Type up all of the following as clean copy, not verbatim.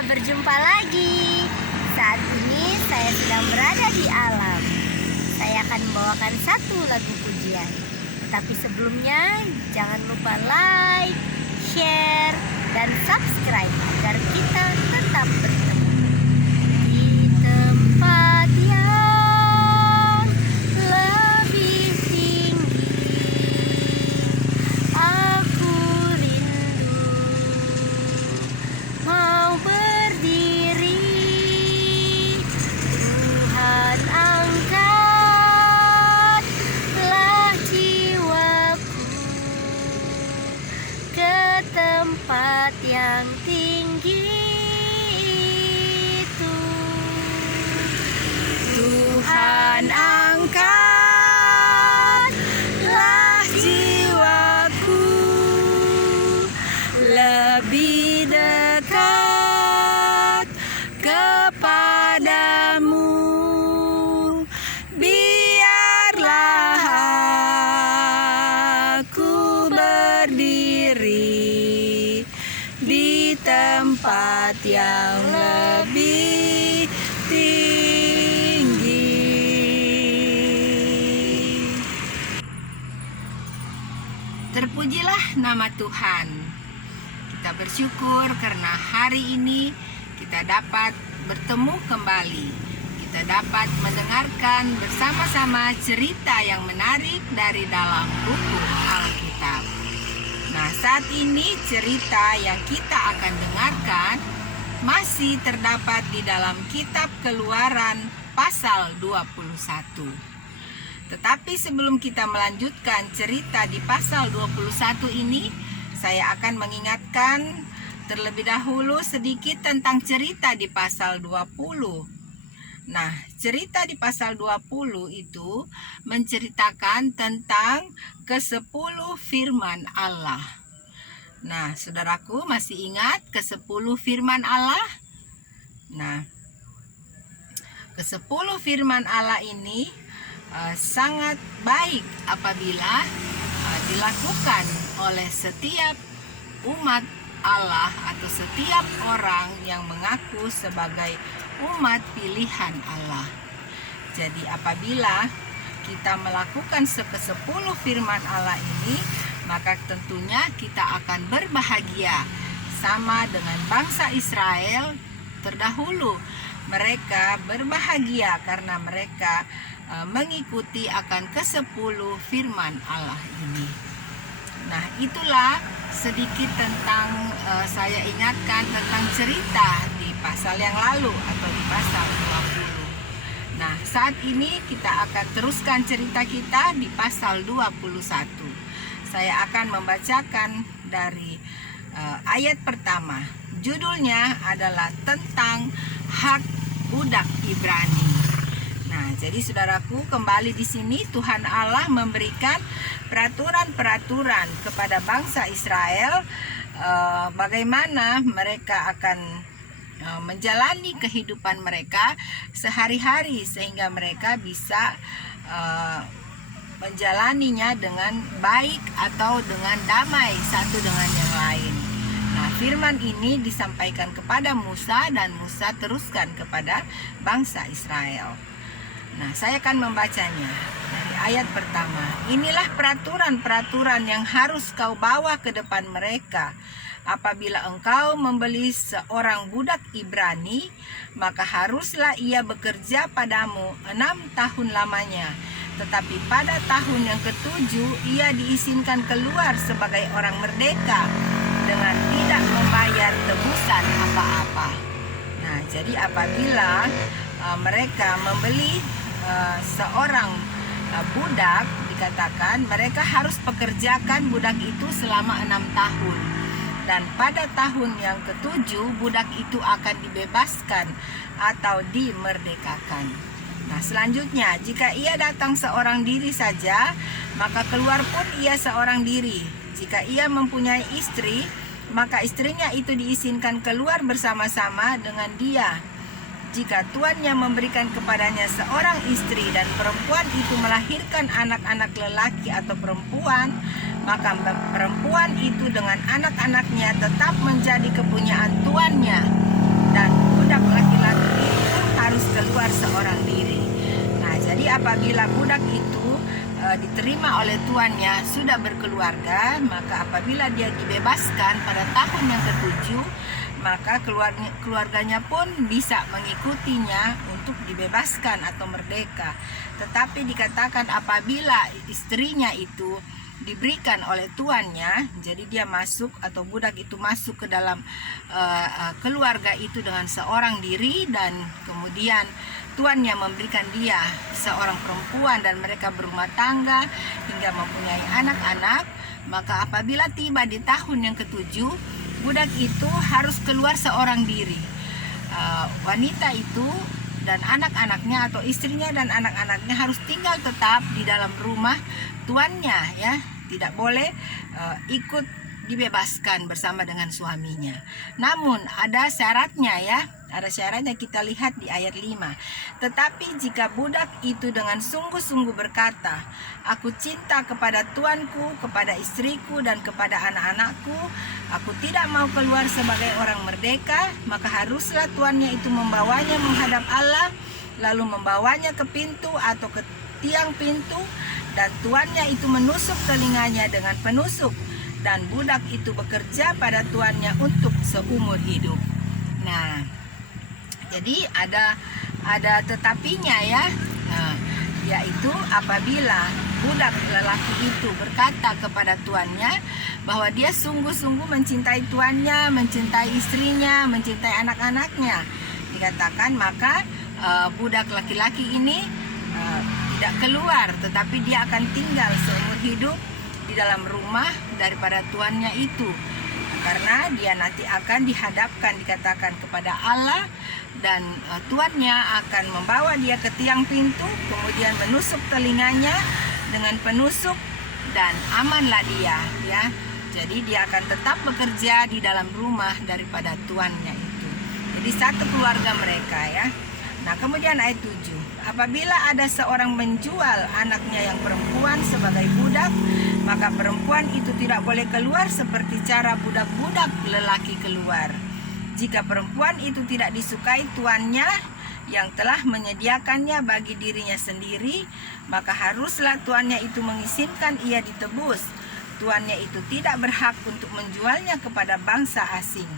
kita berjumpa lagi. Saat ini saya sedang berada di alam. Saya akan membawakan satu lagu pujian. Tetapi sebelumnya jangan lupa like, share, dan subscribe agar kita tetap bertemu di tempat yang lebih tinggi. Aku rindu mau berdiri. Tuhan angkatlah jiwaku ke tempat yang tinggi itu. Tuhan angkatlah jiwaku lebih dekat kepadamu. Biarlah aku berdiri di tempat yang lebih tinggi. Terpujilah nama Tuhan. Kita bersyukur karena hari ini kita dapat bertemu kembali. Kita dapat mendengarkan bersama-sama cerita yang menarik dari dalam buku Alkitab. Nah, saat ini cerita yang kita akan dengarkan masih terdapat di dalam kitab Keluaran pasal 21. Tetapi sebelum kita melanjutkan cerita di pasal 21 ini, saya akan mengingatkan terlebih dahulu sedikit tentang cerita di pasal 20. Nah, cerita di pasal 20 itu menceritakan tentang ke-10 firman Allah. Nah, saudaraku masih ingat ke-10 firman Allah? Nah, ke-10 firman Allah ini sangat baik apabila dilakukan oleh setiap umat Allah atau setiap orang yang mengaku sebagai umat pilihan Allah. Jadi apabila kita melakukan ke-10 firman Allah ini, maka tentunya kita akan berbahagia sama dengan bangsa Israel terdahulu. Mereka berbahagia karena mereka mengikuti akan ke-10 firman Allah ini. Nah, itulah sedikit tentang saya ingatkan tentang cerita di pasal yang lalu atau di pasal 20. Nah, saat ini kita akan teruskan cerita kita di pasal 21. Saya akan membacakan dari ayat pertama. Judulnya adalah tentang hak budak Ibrani. Nah, jadi saudaraku, kembali di sini Tuhan Allah memberikan peraturan-peraturan kepada bangsa Israel bagaimana mereka akan menjalani kehidupan mereka sehari-hari sehingga mereka bisa menjalaninya dengan baik atau dengan damai satu dengan yang lain. Nah, firman ini disampaikan kepada Musa dan Musa teruskan kepada bangsa Israel. Nah, saya akan membacanya dari ayat pertama. Inilah peraturan-peraturan yang harus kau bawa ke depan mereka. Apabila engkau membeli seorang budak Ibrani, maka haruslah ia bekerja padamu 6 tahun lamanya. Tetapi pada tahun yang ke-7 ia diizinkan keluar sebagai orang merdeka dengan tidak membayar tebusan apa-apa. Nah, jadi apabila mereka membeli seorang budak, dikatakan mereka harus pekerjakan budak itu selama 6 tahun. Dan pada tahun yang ke-7 budak itu akan dibebaskan atau dimerdekakan. Nah, selanjutnya, jika ia datang seorang diri saja, maka keluar pun ia seorang diri. Jika ia mempunyai istri, maka istrinya itu diizinkan keluar bersama-sama dengan dia. Jika tuannya memberikan kepadanya seorang istri dan perempuan itu melahirkan anak-anak lelaki atau perempuan, maka perempuan itu dengan anak-anaknya tetap menjadi kepunyaan tuannya. dan budak laki-laki itu harus keluar seorang diri. Nah, jadi apabila budak itu diterima oleh tuannya sudah berkeluarga, maka apabila dia dibebaskan pada tahun yang ketujuh, maka keluarganya pun bisa mengikutinya untuk dibebaskan atau merdeka. Tetapi dikatakan apabila istrinya itu diberikan oleh tuannya, jadi dia masuk atau budak itu masuk ke dalam keluarga itu dengan seorang diri, dan kemudian tuannya memberikan dia seorang perempuan dan mereka berumah tangga hingga mempunyai anak-anak, maka apabila tiba di tahun yang ketujuh, budak itu harus keluar seorang diri. Wanita itu dan anak-anaknya atau istrinya dan anak-anaknya harus tinggal tetap di dalam rumah tuannya, ya, tidak boleh ikut dibebaskan bersama dengan suaminya. Namun ada syaratnya, ya. Ada syaratnya, kita lihat di ayat 5. Tetapi jika budak itu dengan sungguh-sungguh berkata, aku cinta kepada tuanku, kepada istriku, dan kepada anak-anakku, aku tidak mau keluar sebagai orang merdeka, maka haruslah tuannya itu membawanya menghadap Allah, lalu membawanya ke pintu atau ke tiang pintu, dan tuannya itu menusuk telinganya dengan penusuk, dan budak itu bekerja pada tuannya untuk seumur hidup. Nah, jadi ada tetapinya, ya. Nah, yaitu apabila budak lelaki itu berkata kepada tuannya bahwa dia sungguh-sungguh mencintai tuannya, mencintai istrinya, mencintai anak-anaknya, dikatakan maka budak laki-laki ini tidak keluar, tetapi dia akan tinggal seumur hidup di dalam rumah daripada tuannya itu, karena dia nanti akan dihadapkan, dikatakan, kepada Allah, dan tuannya akan membawa dia ke tiang pintu, kemudian menusuk telinganya dengan penusuk, dan amanlah dia, ya. Jadi dia akan tetap bekerja di dalam rumah daripada tuannya itu. Jadi satu keluarga mereka, ya. Nah, kemudian ayat 7. Apabila ada seorang menjual anaknya yang perempuan sebagai budak, maka perempuan itu tidak boleh keluar seperti cara budak-budak lelaki keluar. Jika perempuan itu tidak disukai tuannya yang telah menyediakannya bagi dirinya sendiri, maka haruslah tuannya itu mengizinkan ia ditebus. Tuannya itu tidak berhak untuk menjualnya kepada bangsa asing,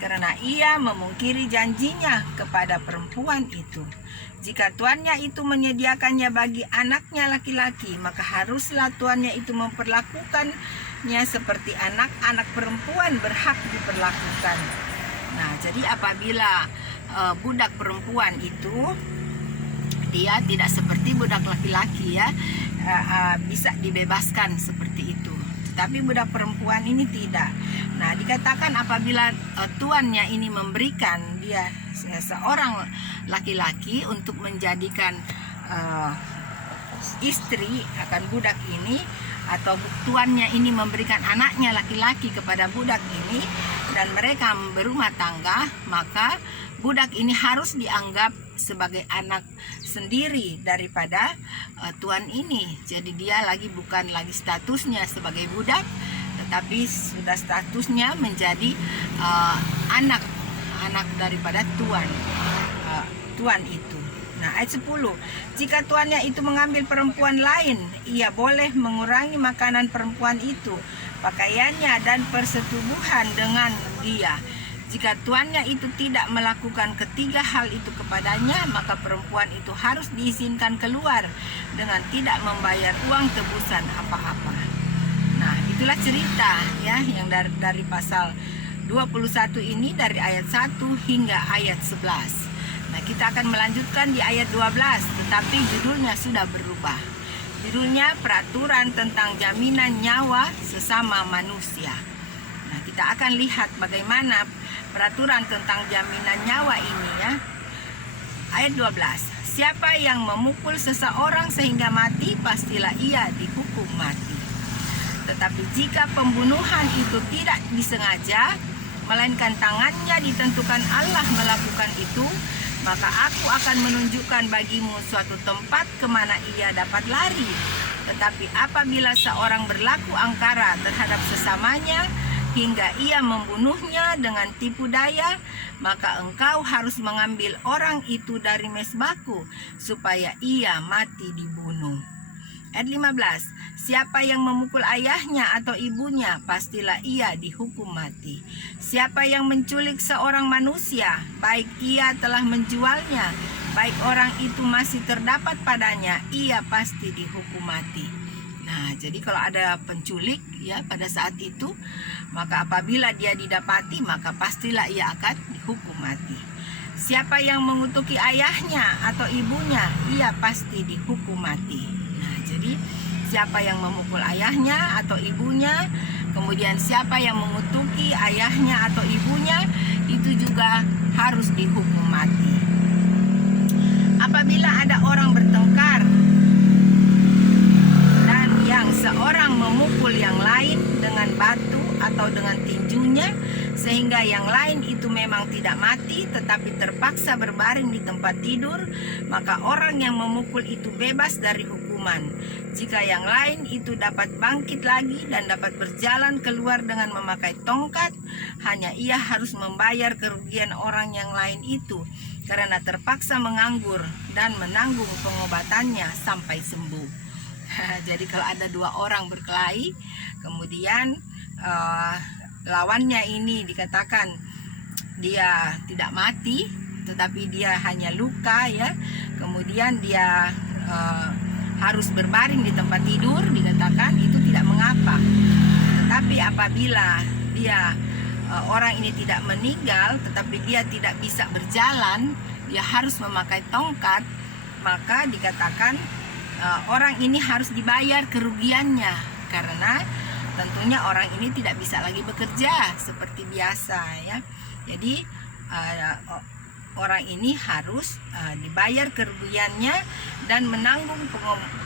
karena ia memungkiri janjinya kepada perempuan itu. Jika tuannya itu menyediakannya bagi anaknya laki-laki, maka haruslah tuannya itu memperlakukannya seperti anak-anak perempuan berhak diperlakukan. Nah, jadi apabila budak perempuan itu dia tidak seperti budak laki-laki, ya, bisa dibebaskan seperti itu. Tetapi budak perempuan ini tidak. Nah, dikatakan apabila tuannya ini memberikan dia seorang laki-laki untuk menjadikan istri akan budak ini, atau tuannya ini memberikan anaknya laki-laki kepada budak ini, dan mereka berumah tangga, maka budak ini harus dianggap sebagai anak sendiri daripada tuan ini. Jadi dia bukan lagi statusnya sebagai budak, tetapi sudah statusnya menjadi anak daripada tuan itu. Nah, ayat 10. Jika tuannya itu mengambil perempuan lain, ia boleh mengurangi makanan perempuan itu, pakaiannya, dan persetubuhan dengan dia. Jika tuannya itu tidak melakukan ketiga hal itu kepadanya, maka perempuan itu harus diizinkan keluar dengan tidak membayar uang tebusan apa-apa. Nah, itulah cerita, ya, yang dari pasal 21 ini, dari ayat 1 hingga ayat 11. Nah, kita akan melanjutkan di ayat 12, tetapi judulnya sudah berubah. Judulnya Peraturan tentang Jaminan Nyawa Sesama Manusia. Nah, kita akan lihat bagaimana peraturan tentang jaminan nyawa ini, ya. Ayat 12. Siapa yang memukul seseorang sehingga mati, pastilah ia dihukum mati. Tetapi jika pembunuhan itu tidak disengaja, melainkan tangannya ditentukan Allah melakukan itu, maka aku akan menunjukkan bagimu suatu tempat kemana ia dapat lari. Tetapi apabila seorang berlaku angkara terhadap sesamanya hingga ia membunuhnya dengan tipu daya, maka engkau harus mengambil orang itu dari mesbahku supaya ia mati dibunuh. Ayat 15, siapa yang memukul ayahnya atau ibunya, pastilah ia dihukum mati. Siapa yang menculik seorang manusia, baik ia telah menjualnya, baik orang itu masih terdapat padanya, ia pasti dihukum mati. Nah, jadi kalau ada penculik ya pada saat itu, maka apabila dia didapati, maka pastilah ia akan dihukum mati. Siapa yang mengutuki ayahnya atau ibunya, ia pasti dihukum mati. Nah, jadi siapa yang memukul ayahnya atau ibunya, kemudian siapa yang mengutuki ayahnya atau ibunya, itu juga harus dihukum mati. Apabila ada orang bertengkar dan yang seorang memukul yang lain dengan batu atau dengan tinjunya, sehingga yang lain itu memang tidak mati tetapi terpaksa berbaring di tempat tidur, maka orang yang memukul itu bebas dari hukuman. Jika yang lain itu dapat bangkit lagi dan dapat berjalan keluar dengan memakai tongkat, hanya ia harus membayar kerugian orang yang lain itu karena terpaksa menganggur dan menanggung pengobatannya sampai sembuh. Jadi kalau ada dua orang berkelahi, kemudian lawannya ini dikatakan dia tidak mati tetapi dia hanya luka ya, kemudian dia harus berbaring di tempat tidur, dikatakan itu tidak mengapa. Tetapi apabila dia orang ini tidak meninggal tetapi dia tidak bisa berjalan, dia harus memakai tongkat, maka dikatakan orang ini harus dibayar kerugiannya, karena tentunya orang ini tidak bisa lagi bekerja seperti biasa ya. Jadi orang ini harus dibayar kerugiannya dan menanggung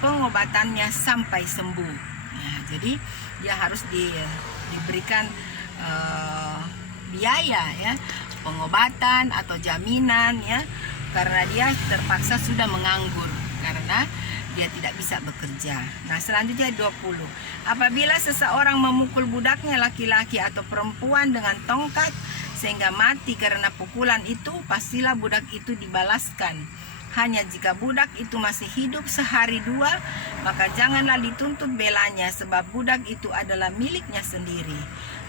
pengobatannya sampai sembuh. Nah, jadi dia harus diberikan biaya ya, pengobatan atau jaminan ya, karena dia terpaksa sudah menganggur karena dia tidak bisa bekerja. Nah, selanjutnya 20. Apabila seseorang memukul budaknya laki-laki atau perempuan dengan tongkat sehingga mati karena pukulan itu, pastilah budak itu dibalaskan. Hanya jika budak itu masih hidup sehari dua, maka janganlah dituntut belanya, sebab budak itu adalah miliknya sendiri.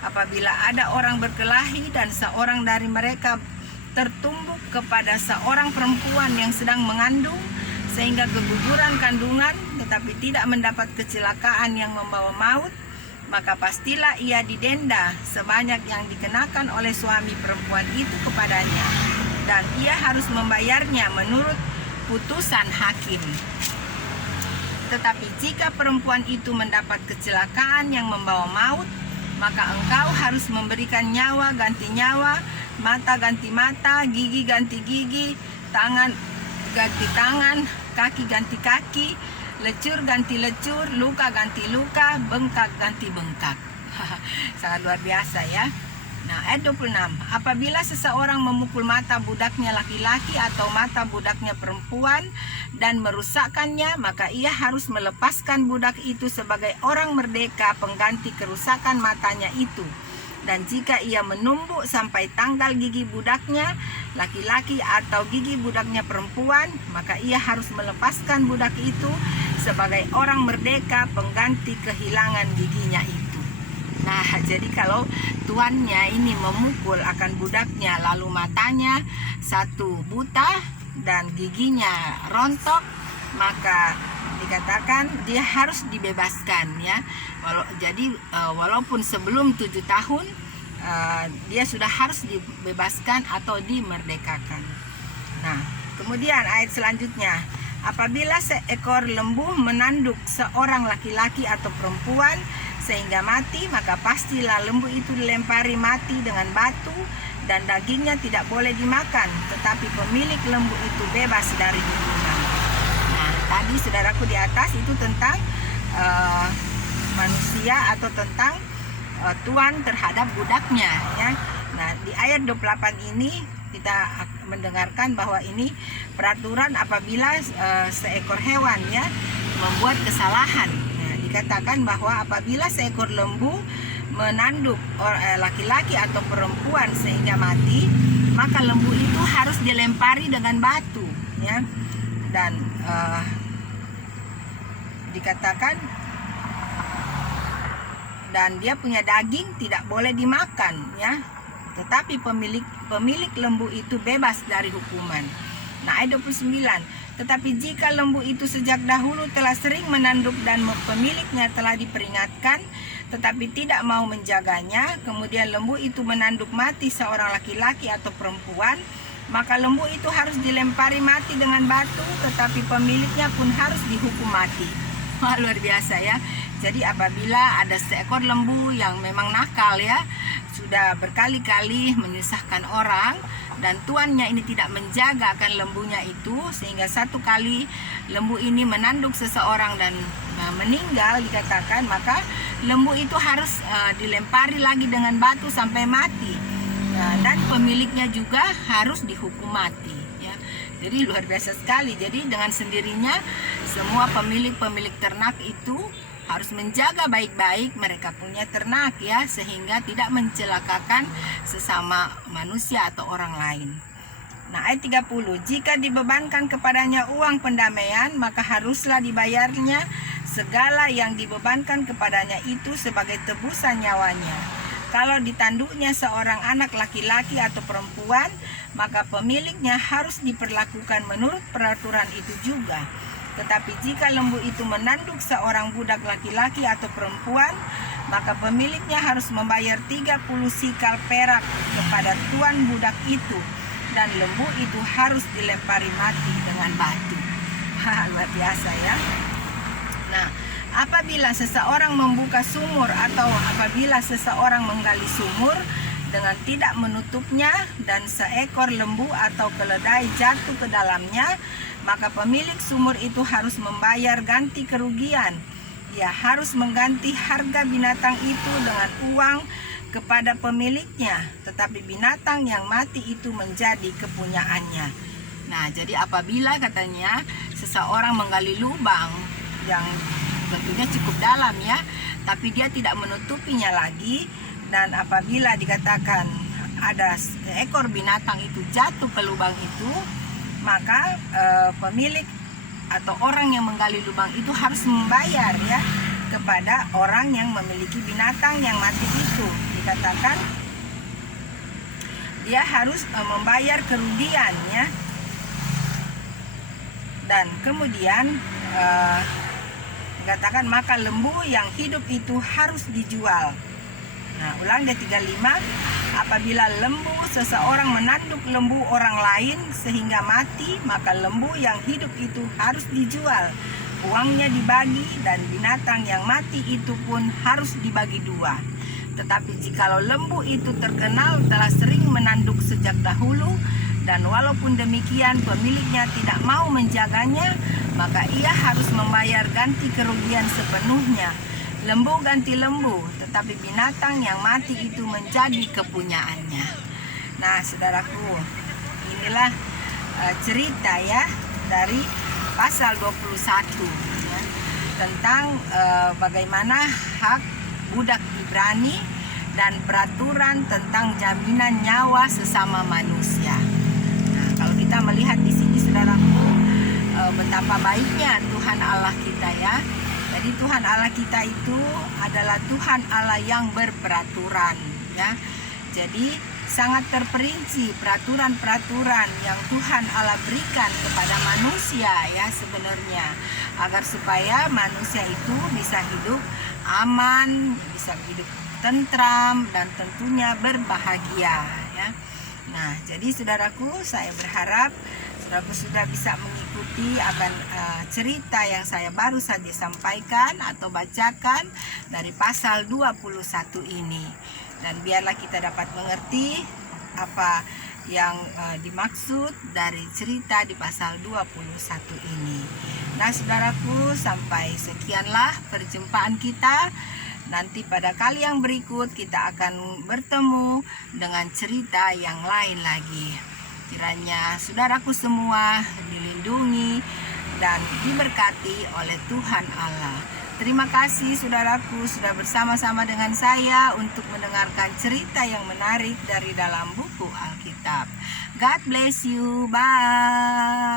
Apabila ada orang berkelahi dan seorang dari mereka tertumbuk kepada seorang perempuan yang sedang mengandung, sehingga keguguran kandungan tetapi tidak mendapat kecelakaan yang membawa maut, maka pastilah ia didenda sebanyak yang dikenakan oleh suami perempuan itu kepadanya, dan ia harus membayarnya menurut putusan hakim. Tetapi jika perempuan itu mendapat kecelakaan yang membawa maut, maka engkau harus memberikan nyawa ganti nyawa, mata ganti mata, gigi ganti gigi, tangan ganti tangan, kaki ganti kaki, lecur ganti lecur, luka ganti luka, bengkak ganti bengkak. Sangat luar biasa ya. Nah, ayat 26. Apabila seseorang memukul mata budaknya laki-laki atau mata budaknya perempuan dan merusakkannya, maka ia harus melepaskan budak itu sebagai orang merdeka pengganti kerusakan matanya itu. Dan jika ia menumbuk sampai tanggal gigi budaknya laki-laki atau gigi budaknya perempuan, maka ia harus melepaskan budak itu sebagai orang merdeka pengganti kehilangan giginya itu. Nah, jadi kalau tuannya ini memukul akan budaknya lalu matanya satu buta dan giginya rontok, maka dikatakan dia harus dibebaskan ya. Jadi walaupun sebelum 7 tahun dia sudah harus dibebaskan atau dimerdekakan. Nah, kemudian ayat selanjutnya, apabila seekor lembu menanduk seorang laki-laki atau perempuan sehingga mati, maka pastilah lembu itu dilempari mati dengan batu dan dagingnya tidak boleh dimakan, tetapi pemilik lembu itu bebas dari hukuman. Nah, tadi saudaraku di atas itu tentang manusia atau tentang tuan terhadap budaknya ya. Nah, di ayat 28 ini kita mendengarkan bahwa ini peraturan apabila seekor hewan ya membuat kesalahan. Nah, dikatakan bahwa apabila seekor lembu menanduk laki-laki atau perempuan sehingga mati, maka lembu itu harus dilempari dengan batu, ya. Dan dikatakan, dan dia punya daging tidak boleh dimakan, ya. Tetapi pemilik lembu itu bebas dari hukuman. Nah, ayat 29. Tetapi jika lembu itu sejak dahulu telah sering menanduk dan pemiliknya telah diperingatkan, tetapi tidak mau menjaganya, kemudian lembu itu menanduk mati seorang laki-laki atau perempuan, maka lembu itu harus dilempari mati dengan batu, tetapi pemiliknya pun harus dihukum mati. Wah, luar biasa, ya. Jadi apabila ada seekor lembu yang memang nakal, ya, sudah berkali-kali menyusahkan orang, dan tuannya ini tidak menjaga akan lembunya itu, sehingga satu kali lembu ini menanduk seseorang dan meninggal, dikatakan, maka lembu itu harus dilempari lagi dengan batu sampai mati, dan pemiliknya juga harus dihukum mati, ya. Jadi luar biasa sekali. Jadi dengan sendirinya semua pemilik ternak itu harus menjaga baik-baik mereka punya ternak, ya, sehingga tidak mencelakakan sesama manusia atau orang lain. Nah, ayat 30, jika dibebankan kepadanya uang pendamaian, maka haruslah dibayarnya segala yang dibebankan kepadanya itu sebagai tebusan nyawanya. Kalau ditanduknya seorang anak laki-laki atau perempuan, maka pemiliknya harus diperlakukan menurut peraturan itu juga. Tetapi jika lembu itu menanduk seorang budak laki-laki atau perempuan, maka pemiliknya harus membayar 30 sikal perak kepada tuan budak itu, dan lembu itu harus dilempari mati dengan batu. Luar biasa, ya. Nah, apabila seseorang membuka sumur atau apabila seseorang menggali sumur dengan tidak menutupnya dan seekor lembu atau keledai jatuh ke dalamnya, maka pemilik sumur itu harus membayar ganti kerugian. Dia harus mengganti harga binatang itu dengan uang kepada pemiliknya, tetapi binatang yang mati itu menjadi kepunyaannya. Nah, jadi apabila katanya seseorang menggali lubang yang tentunya cukup dalam, ya, tapi dia tidak menutupinya lagi, dan apabila dikatakan ada seekor binatang itu jatuh ke lubang itu, maka pemilik atau orang yang menggali lubang itu harus membayar, ya, kepada orang yang memiliki binatang yang mati itu. Dikatakan dia harus membayar kerugian, ya. Dan kemudian dikatakan maka lembu yang hidup itu harus dijual. Nah, ulang dia 35, apabila lembu seseorang menanduk lembu orang lain sehingga mati, maka lembu yang hidup itu harus dijual. Uangnya dibagi dan binatang yang mati itu pun harus dibagi dua. Tetapi jikalau lembu itu terkenal telah sering menanduk sejak dahulu, dan walaupun demikian pemiliknya tidak mau menjaganya, maka ia harus membayar ganti kerugian sepenuhnya. Lembu ganti lembu, tetapi binatang yang mati itu menjadi kepunyaannya. Nah, saudaraku, inilah cerita, ya, dari pasal 21, ya, tentang bagaimana hak budak Ibrani dan peraturan tentang jaminan nyawa sesama manusia. Nah, kalau kita melihat di sini, saudaraku, betapa baiknya Tuhan Allah kita, ya. Jadi Tuhan Allah kita itu adalah Tuhan Allah yang berperaturan, ya. Jadi sangat terperinci peraturan-peraturan yang Tuhan Allah berikan kepada manusia, ya, sebenarnya, agar supaya manusia itu bisa hidup aman, bisa hidup tentram, dan tentunya berbahagia, ya. Nah, jadi saudaraku, saya berharap saudaraku sudah bisa mengikuti cerita yang saya baru saja sampaikan atau bacakan dari pasal 21 ini. Dan biarlah kita dapat mengerti apa yang dimaksud dari cerita di pasal 21 ini. Nah, saudaraku, sampai sekianlah perjumpaan kita. Nanti pada kali yang berikut kita akan bertemu dengan cerita yang lain lagi. Kiranya saudaraku semua dilindungi dan diberkati oleh Tuhan Allah. Terima kasih saudaraku sudah bersama-sama dengan saya untuk mendengarkan cerita yang menarik dari dalam buku Alkitab. God bless you. Bye.